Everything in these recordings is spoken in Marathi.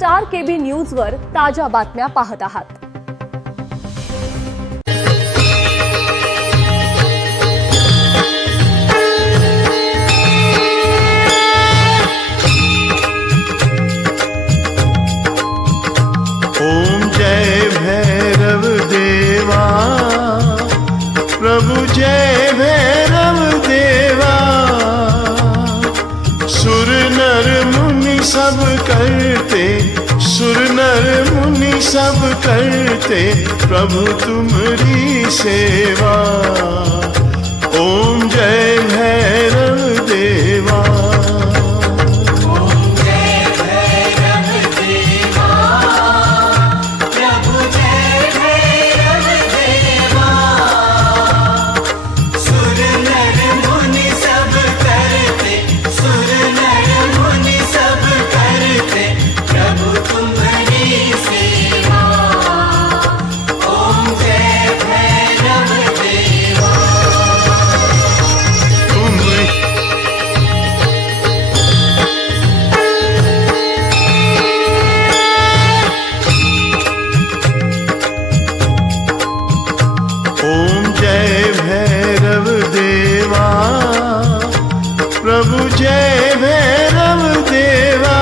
स्टार केबी न्यूज वर ताज्या बातम्या पाहत आहात। ओम जय भैरव देवा, प्रभु जय भैरव देवा। सुर नर मुनि सब करते, सुर नर मुनि सब करते प्रभु तुम्हारी सेवा। ओम जय भैरव देवा। ओम जय भैरव देवा, प्रभु जय भैरव देवा।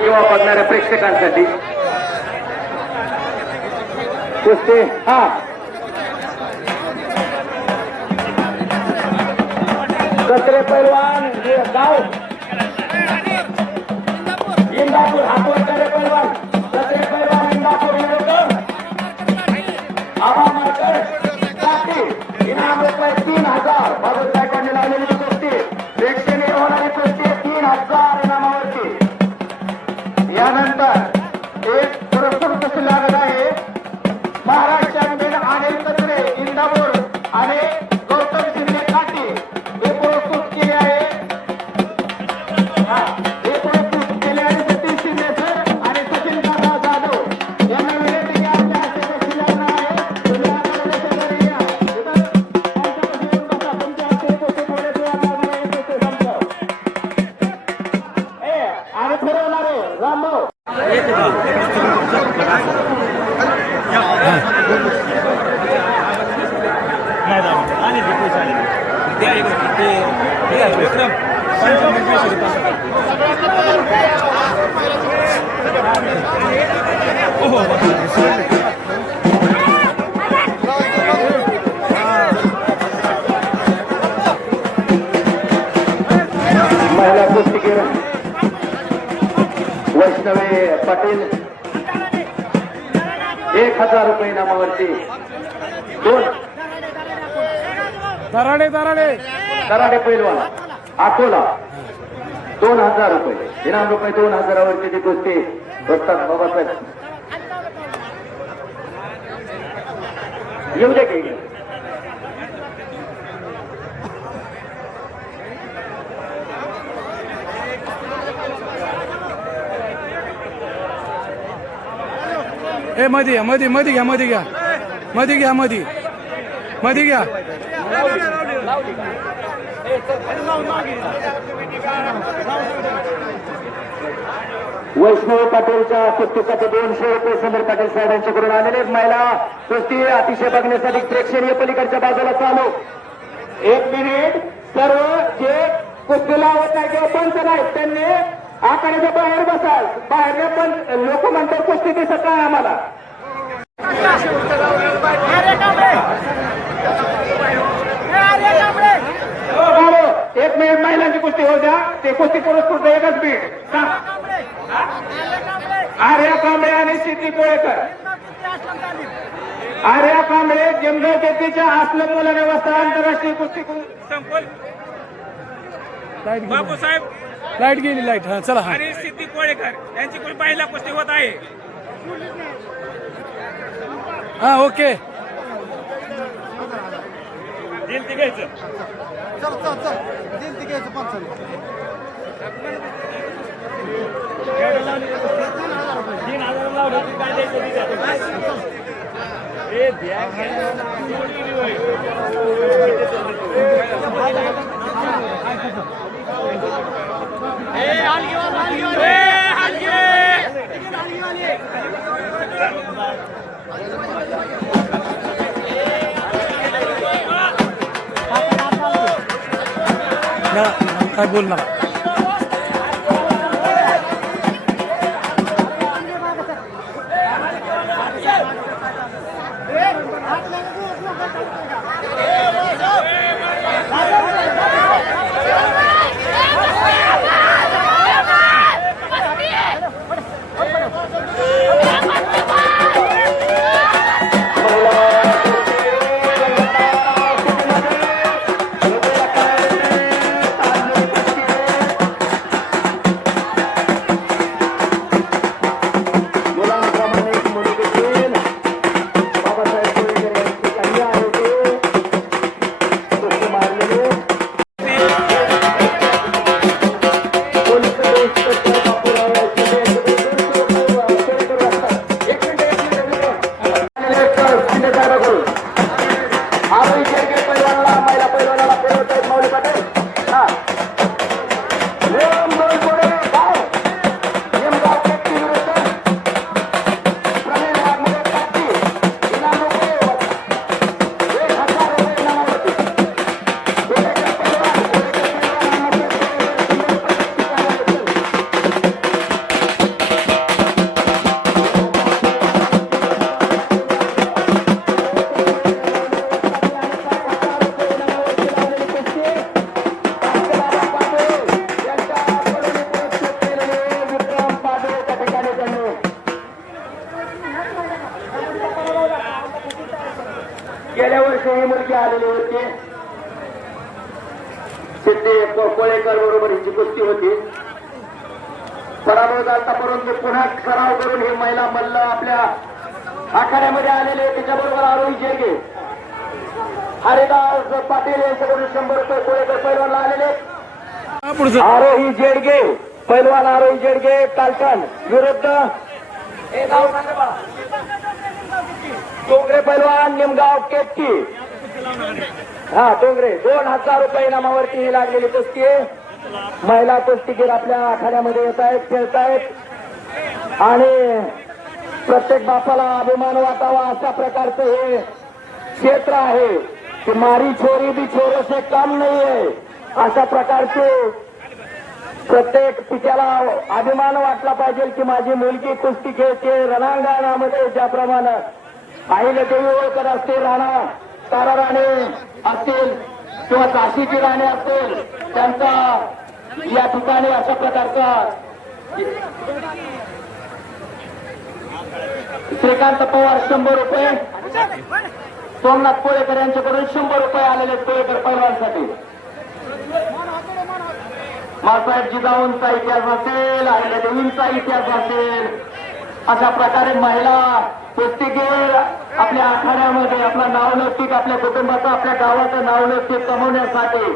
किंवा बघणाऱ्या प्रेक्षकांसाठी कुस्ती कचरे पैलवान गाव इंदापूर हातवर करे पैलवान कचरे पैलवान इंदापूर आवा मार्कर इनाम रुपये 3000 बाबूसाहेबांनी लावलेली कुस्ती प्रेक्षणीय होणारी कुस्ती महिला कुस्तीगीर वैष्णवी पाटील 1000 रुपये इनामावरती दोन दराडे पैलवान अकोला 2000 रुपये इनाम रुपये 2000वरची ती कुस्ती बसतात बाबासाहेब येऊ दे की मध्ये घ्या मध्ये घ्या वैष्णव पाटीलच्या कुस्तीसाठी 200 रुपये समीर पाटील साहेब यांच्याकडून आलेले महिला कुस्ती अतिशय बघण्यासाठी प्रेक्षणीय पलीकडच्या बाजूला चालू 1 मिनिट सर्व जे कुस्तीला होत नाही किंवा पंच नाहीत त्यांनी आखाड्याच्या बाहेर बसाल बाहेर पण लोक म्हणतात कुस्ती दिसत नाही आम्हाला एक मिनिट महिलांची कुस्ती होऊ द्या ते कुस्ती पुरस्कृत एकच मिनिट आर्या कांबळे आणि सिद्धी कोळेकर आर्या कांबळे जमगाव केतीच्या आसलम मुलाने वस्ता आंतरराष्ट्रीय कुस्ती बापूसाहेब लाईट गेली लाईट हा चला हा आणि सिद्धी कोळेकर यांची कुल पहिला कुस्ती होत आहे. हा ओके दिल ते घ्यायचं काय बोलणार गेल्या वर्षी ही मुलगी आलेली होती सिद्धी कोळेकर बरोबर हिची कुस्ती होती पराभव झाला परंतु पुन्हा सराव करून ही महिला मल्ल आपल्या आखाड्यामध्ये आलेले त्याच्याबरोबर आरोही जेगे हरिदास पाटील यांच्याकडून 100 रुपये कोळेकर पैलवानला आलेले आरोही जेडगे पैलवान आरोही जेडगे कालकन विरुद्ध डोंगरे पैलवान निमगाव केतकी हा डोंगरे 2000 रुपये इनामावरती ही लागलेली कुस्ती महिला कुस्तीगीर आपल्या आखाड्यामध्ये येत आहेत खेळतायत आणि प्रत्येक बापाला अभिमान वाटावा अशा प्रकारचं हे क्षेत्र आहे कि मारी छोरी भी छोरों से कम नहीं है, अशा प्रकारचे प्रत्येक पित्याला अभिमान वाटला पाहिजे की माझी मुलगी कुस्ती खेळते रणांगणामध्ये. ज्याप्रमाणे आईला देवी ओळखत असते, राणा तारा राणे असतील किंवा काशीची राणे असतील, त्यांचा या ठिकाणी अशा प्रकारचा श्रीकांत पवार 100 रुपये, सोमनाथ कोळेकर यांच्याकडून 100 रुपये आलेले कोळेकर पैलवानसाठी. मासाहेब जिजाऊंचा इतिहास असेल, आलेल्या देवींचा इतिहास असेल, अशा प्रकारे महिला कुस्तीगीर आपल्या आखाड्यामध्ये आपलं नावलौकिक, आपल्या कुटुंबाचं, आपल्या गावाचं नावलौकिक कमवण्यासाठी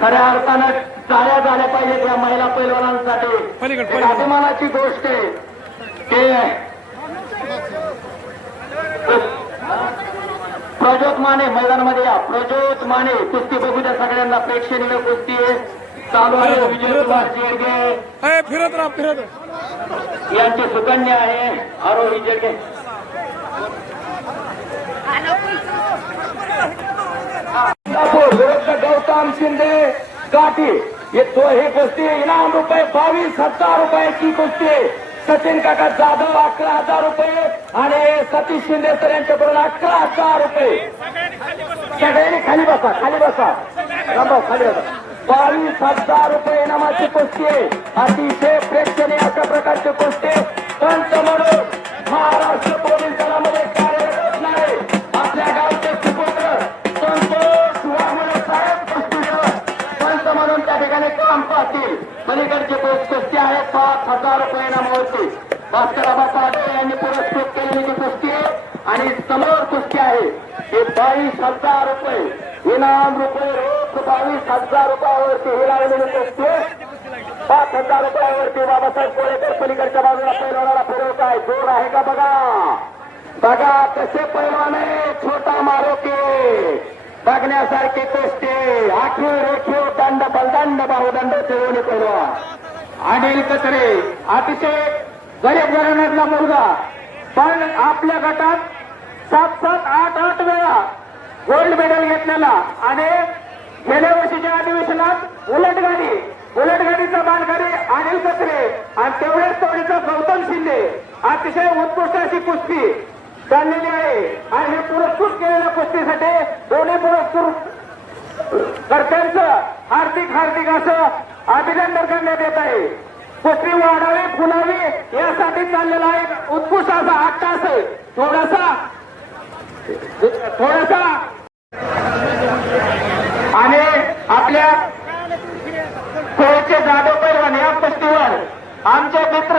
खऱ्या अर्थानं टाळ्या झाल्या पाहिजेत या महिला पैलवानांसाठी. एक अभिमानाची गोष्ट आहे की प्रज्योत माने मैदानामध्ये या. प्रज्योत माने कुस्ती बघू द्या सगळ्यांना. प्रेक्षणीय कुस्ती चालू आहे. विजय कुमार जेडगे फिरत राहा. यांची सुकन्या आहे आरोही जेडगे. विरुद्ध गौतम शिंदे गाठी. हे कुस्ती इनाम रुपये 22,000 रुपयाची कुस्ती. सचिन काका जाधव 11,000 रुपये आणि सतीश शिंदे सर यांच्याकडून 11,000 रुपये. सगळ्यांनी खाली बसा, खाली बसा, रामभाऊ खाली बसा. 22,000 रुपये इनामाची कुस्ती आहे. अतिशय प्रेक्षणीय अशा प्रकारची कुस्ती. पंच म्हणून महाराष्ट्र पोलीस दलामध्ये कार्यरत असणारे आपल्या गावचे सुपुत्र संतोष वाघमोडे साहेब कुस्तीवर पंच म्हणून त्या ठिकाणी काम पाहतील. पलीकडची कुस्ती आहे 5,000 रुपये इनामावरती. भास्करराव पाटील यांनी पुरस्कृत केलेली ती कुस्ती आहे आणि समोर कुस्ती आहे हे 22,000 रुपये इनाम रुपये रोख. 22,000 रुपयावरती ही लावलेली कुस्ती 5,000 रुपयावरती. बाबासाहेब कोळेकर पलीकडच्या बाजूला पैलवानाला फिरवत आहे. जोर आहे का बघा, बघा कसे पैलवान आहे. छोटा मारो के बघण्यासारखी कुस्ती. आखीव रेखीव दंड बलदंड बाहुदंड ठेवणे पैलवान. अनिल कचरे अतिशय गरीब घराण्यातला मुलगा, पण आपल्या गटात 7-7, 8-8 वेळा गोल्ड मेडल घेतलेला आणि गेल्या वर्षीच्या अधिवेशनात उलटगाडीचा मानकरी अनिल कचरे आणि तेवढ्याच तोडीचा गौतम शिंदे. अतिशय उत्कृष्ट अशी कुस्ती चाललेली आहे आणि हे पुरस्कृत केलेल्या कुस्तीसाठी दोन्ही पुरस्कृत कर्त्यांचं हार्दिक असं अभिनंदन करण्यात येत आहे. कुस्ती वाढावी फुलावी यासाठी चाललेला एक उत्कृष्ट असा 8 तास आहे. थोडासा आणि आपल्या कोळचे जाधव पैलवान या कुस्तीवर आमचे मित्र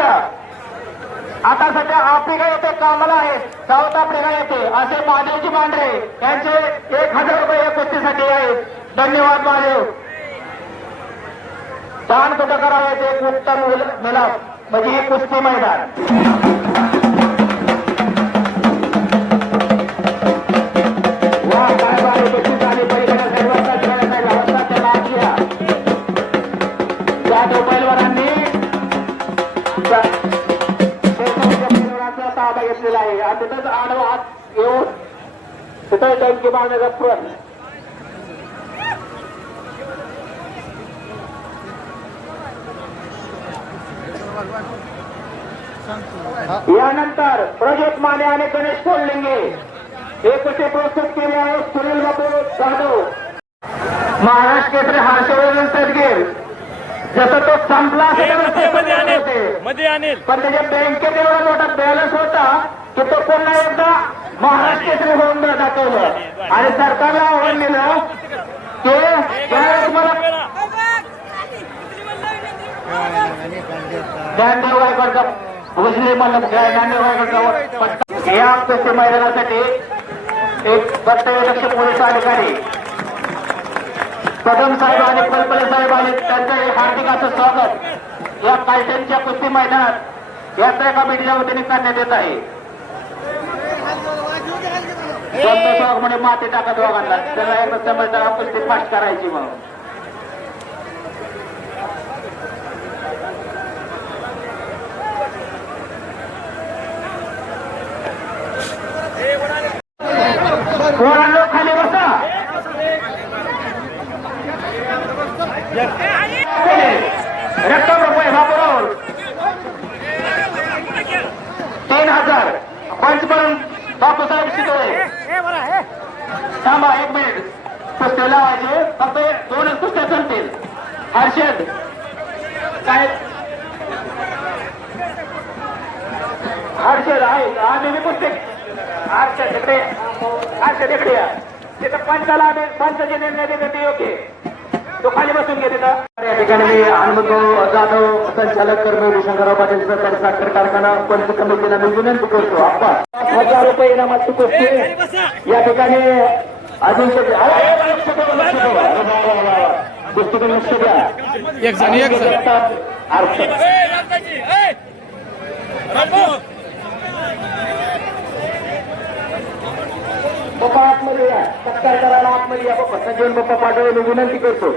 आता सध्या आफ्रिका येथे कामाला आहेत, साऊथ आफ्रिका येथे असे महादेवजी मांढरे यांचे 1,000 रुपये या कुस्तीसाठी आहेत. धन्यवाद महादेव. दान कुठं करावं एक उत्तम मिलाप म्हणजे हे कुस्ती मैदान. वा काय बारे कुस्ती झाली. पहिल्या सर्वांचा अवस्था त्याला घ्या. जाधव पैलवानांनी पैलवानाचा ताबा घेतलेला आहे आणि तिथंच आडवा हात येऊन तिथं टंकी मारण्याचा प्रयत्न. यानंतर प्रज्योत माने आणि गणेश कोल्लिंगे हे कुस्ती प्रस्तुत केले आहे. सुनील बाबू जाधव महाराष्ट्र केसरी हर्षवर्धन सदगीर. जसं तो संपला मध्ये आणेल पण त्याच्या बँकेत एवढा मोठा बॅलन्स होता की तो पुन्हा एकदा महाराष्ट्र केसरी होऊन दाखवलं आणि सरकारला आव्हान दिलं की ज्यावेळेस मला ज्ञानदेव गायकवाडचा या कुस्ती मैदानासाठी एक कर्तव्यदक्ष पोलीस अधिकारी कदम साहेब आणि पलपले साहेब आणि त्यांचं एक हार्दिक असं स्वागत या कालट्यांच्या कुस्ती मैदानात यात्रा कमिटीच्या वतीने करण्यात येत आहे. संतोष वाघमोडे माती टाकत दोघांना त्यांना एकदा समजताना कुस्ती फास्ट करायची म्हणून. खाली बसा. रक्कम रुपये बापूराव 3000 पंचपर्यंत बापूसाहेब शितोळे. थांबा 1 मिनिट. कुस्त्या लावायचे फक्त 2 कुस्त्या चालतील. हर्षद काय हर्षद आहे आम्ही मी कुस्ते हर्षद इकडे या. तिथं पंचाला आम्ही पंचाचे निर्णय देतो ते योग्य. तो खाली बसून घे तिथं. या ठिकाणी मी हनुमंतराव जाधव संचालक कर्मभूषण शंकरराव पाटील सहकारी साखर कारखाना पंच कमिटीला मी विनंती करतो. आपण 5,000 रुपये इनामाची कुस्ती या ठिकाणी अजून कुस्तीकडे लक्ष द्या. एक जण पप्पा आतमध्ये या. सत्कार करायला आतमध्ये या. पप्पा संजीवन पप्पा पाठवले मी विनंती करतो.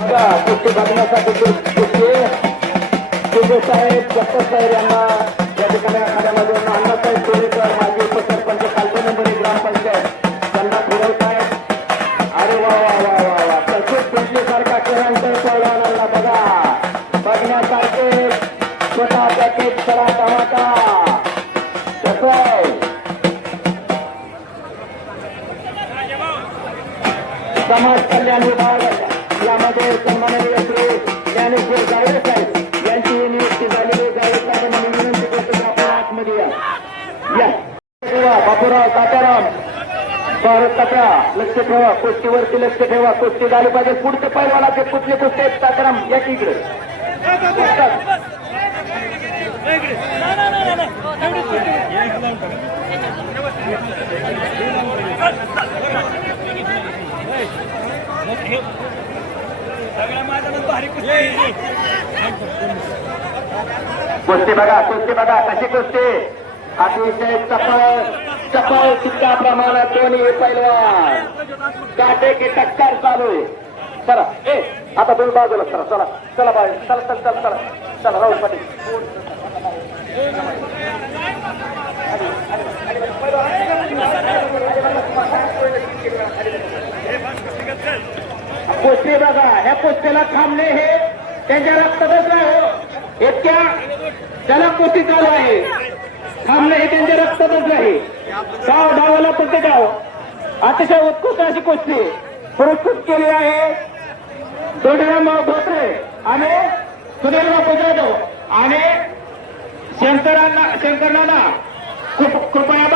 बघा कुस्ती बघण्यासाठी कुस्ती साहेब जगताप साहेब यांना या ठिकाणी आखाड्यामध्ये अण्णासाहेब कोरेकर माजी उपसरपंच कालपनंबरी ग्रामपंचायत त्यांना फिरवत आहेत. अरे वा वा वा वा वा तसेच पिंपलीसारखा खेळांतर पळवानांना बघा बघण्यासारखे स्वतः पॅकेज करा टमाटा कसं आहे. समाज कल्याण विभाग यामध्ये सन्माननीय श्री ज्ञानेश्वर जावळे साहेब यांची नियुक्ती झालेली. जावळे साहेबांना मी विनंती करतो की आपण आतमध्ये या. बापूराव तात्याराम भारत तात्या लक्ष ठेवा. कुस्तीवरती लक्ष ठेवा. कुस्ती झाली पाहिजे. पुढचे पैलवानाचे कुठले कुस्ती आहेत तात्याराम या इकडे कुस्ती बघा कशी कुस्ती अतिशय चपळ चित्ता प्रमाणात दोन्ही पैलवान काटे की टक्कर चालू आहे. चला आता तुम्ही बाजूला चला चला चला बाहेर चला चला चला चला चला राहुल पाटील. कुस्ती बघा ह्या कुस्तीला थांबणे हे त्यांच्या रक्तातच नाही हो. इतक्या त्याला कुस्ती चालू आहे. थांबणे हे त्यांच्या रक्तातच नाही. गाव डावाला कुस्ती गाव अतिशय उत्कृष्ट अशी कुस्ती पुरस्कृत केली आहे. दोडराम धोत्रे आणि सुनील बापू जाधव आणि शंकरनाना कृपया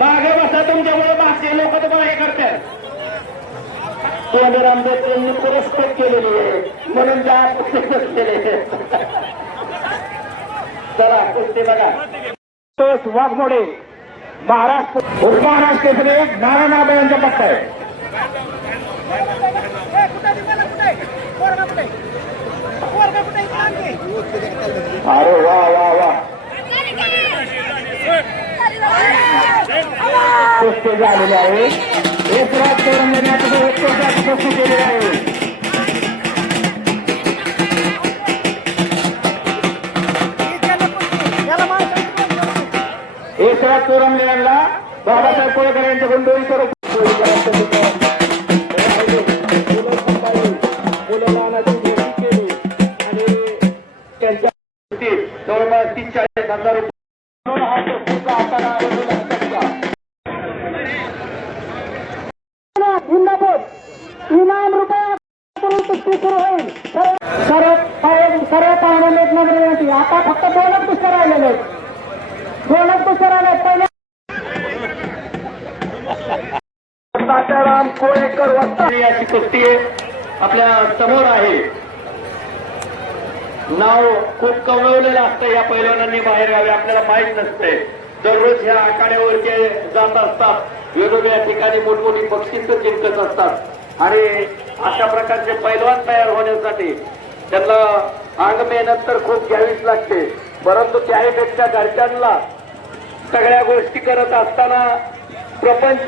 मागे बसा तुमच्यामुळे मागचे लोक तुम्हाला हे करतात. सोनी रामदेव यांनी पुरस्कृत केलेली आहे म्हणून त्या पुस्तक केले. चला कुस्ती बघा. वाघमोडे महाराष्ट्र उपमहाराष्ट्र केसरी नारायण यांचा पक्ष आहे. अरे वा वा वा कुस्ती झालेली आहे. एक रात करून देण्याचं कुस्ती केलेली आहे. एक रात चोरमलेला बाबासाहेब कोळेकर यांच्याकडून दोन्ही करू आणि त्यांच्या जवळपास 40,000 रुपये इनाम रुपये सुरू होईल. सर्व पाहुणे नगरी आता फक्त 2च पुस्तक राहिलेले आहेत. 2च पुस्तक राहिले. पहिले तात्याराम कोळेकर वस्ता याची कुस्ती आपल्या समोर आहे. नाव खूप कमवलेलं असतं. या पैलवानांनी बाहेर यावे आपल्याला माहीत नसते. दररोज ह्या आखाड्यावर जात असतात. वेगवेगळ्या ठिकाणी मोठमोठी बक्षिसं जिंकत असतात आणि अशा प्रकारचे पैलवान तयार होण्यासाठी त्यांना अंग मेहनत तर खूप घ्यावीच लागते. परंतु त्याहीपेक्षा घरच्यांना सगळ्या गोष्टी करत असताना प्रपंच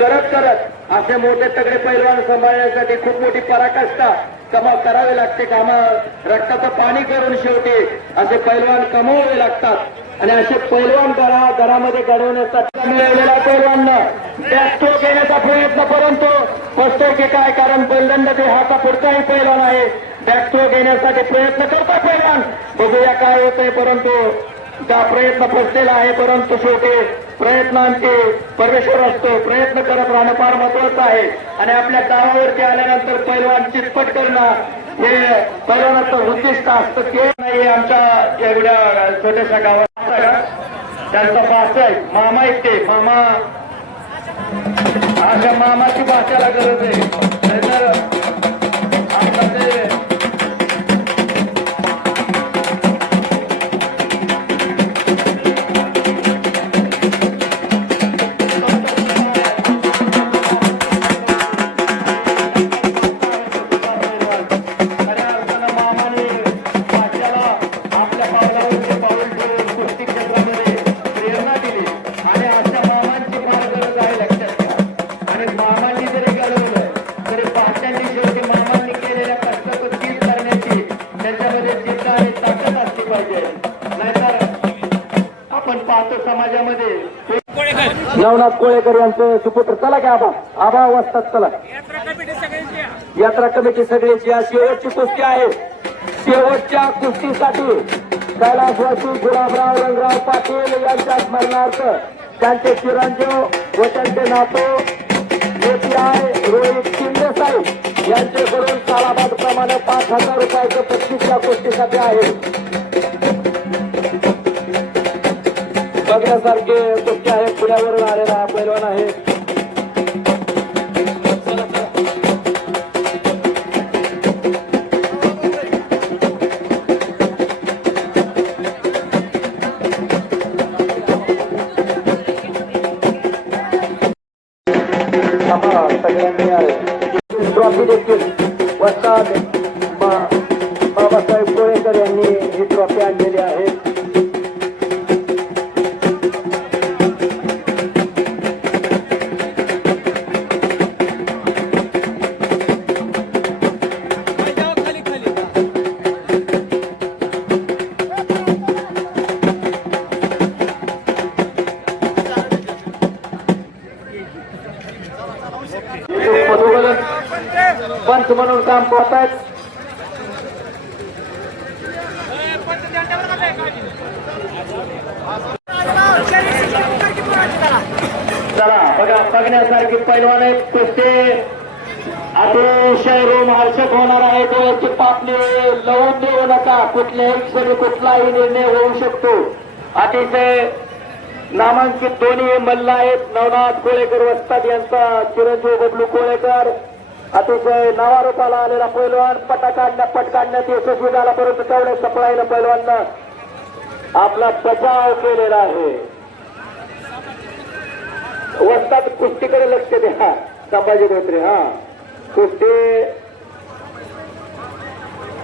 करत असे मोठे तगडे पैलवान सांभाळण्यासाठी खूप मोठी पराकाष्ठा करावी लागते. रक्ताचं पाणी करून शेवटी असे पैलवान कमवावे लागतात. आणि असे पैलवान घरामध्ये घडवण्यासाठी मिळवलेला पैलवाननं बॅकस्ट्रोक घेण्याचा प्रयत्न, परंतु फसतो की काय, कारण गोलदंड ते हाचा पुढचाही पैलवान आहे. बॅकस्ट्रोक घेण्यासाठी प्रयत्न करतो पैलवान, बघूया काय होतंय, परंतु त्या प्रयत्न फसलेला आहे. परंतु शेवटी प्रयत्नांचे परमेश्वर असतो, प्रयत्न करत राहणं फार महत्वाचं आहे. आणि आपल्या गावावरती आल्यानंतर पैलवान चितपट करणं हे पैलवानाचं उद्दिष्ट असतं. ते नाही आमच्या एवढ्या छोट्याशा गावात त्यांचा भाषा आहे, मामा आहेत ते मामा, अशा मामाची भाषेला गरज आहे. नाहीतर आता ते समाजामध्ये नवनाथ कोळेकर यांचं सुपुत्र. चला की आबा वाजतात. चला यात्रा कमिटी सगळ्याची या शेवटची कुस्ती आहे. शेवटच्या कुस्तीसाठी कैलासवासी गुलाबराव रंगराव पाटील यांच्या स्मरणार्थ त्यांचे चिरंजीव व त्यांचे नातो API रोहित शिंदेसाहेब यांच्याकडून सालाबाद प्रमाणे 5,000 रुपयाचं बक्षीस या कुस्तीसाठी आहे. बघण्यासारखे कुस्ती आहे. पुण्यावरून आलेला हा पैलवान आहे. ट्रॉफी देखील वस्ताद बाबासाहेब कोळेकर यांनी ही ट्रॉफी आणलेली आहे. पंच म्हणून काम पाहतायत. चला बघा, बघण्यासारखी पैलवान आहेत. कुस्ती अतिशय रोमहर्षक होणार आहे. डोळ्याची पापणी लावून देऊ नका. कुठल्याही क्षणी कुठलाही निर्णय होऊ शकतो. अतिशय नामांकित दोन्ही मल्ल आहेत. नवनाथ कोळेकर वस्ताद यांचा चिरंजीव बबलू कोळेकर अतिशय नावारूपाला आलेला पैलवान. पट काढण्यात यशस्वी झाला, परंतु तेवढ्या सपळाईनं पैलवाननं आपला बचाव केलेला आहे. वस्ताद कुस्तीकडे लक्ष द्या. संभाजी धोत्रे कुस्ती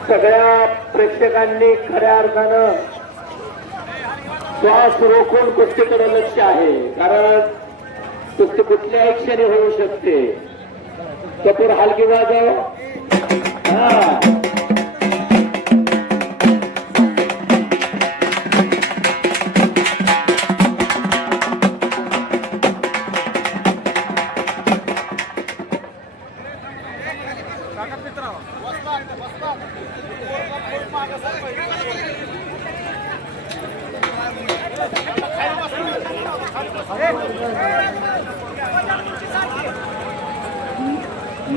सगळ्या प्रेक्षकांनी खऱ्या अर्थानं श्वास रोखून कुस्तीकडे लक्ष आहे, कारण कुस्ती कुठल्याही क्षणी होऊ शकते. कपूर हलकी वाजव.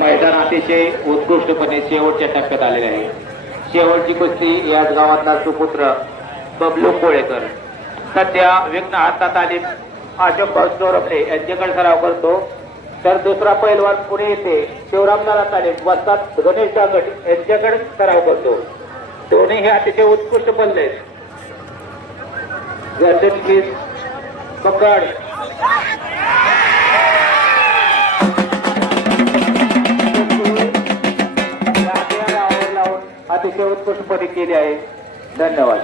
मैदान अतिशय उत्कृष्टपणे शेवटच्या टप्प्यात आलेले आहे. शेवटची कुस्ती याच गावातला सुपुत्र बबलू कोळेकर सध्या विघ्न हातात आली अशोक चोरपणे यांच्याकडे सराव करतो. तर दुसरा पैलवान पुणे येथे शिवरामनाला तालीम वस्ताद गणेश जागट यांच्याकडे सराव करतो. दोन्ही हे अतिशय उत्कृष्ट पल्ले आहेत. पकड अतिशय उत्कृष्टपणे केली आहे. धन्यवाद.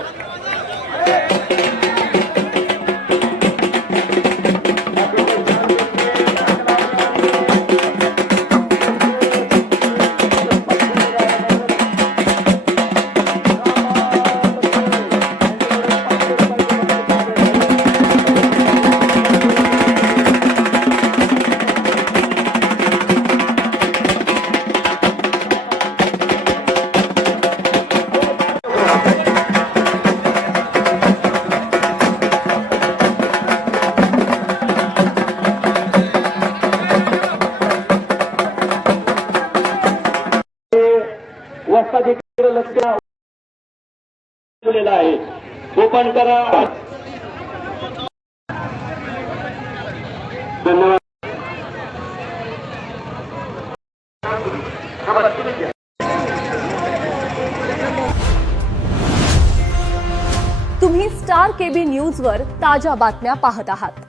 वस्ताधिकारी लक्ष ठेवलेलं आहे. ओपन करा. धन्यवाद. तुम्ही स्टार केबी न्यूज वर ताज्या बातम्या पाहत आहात.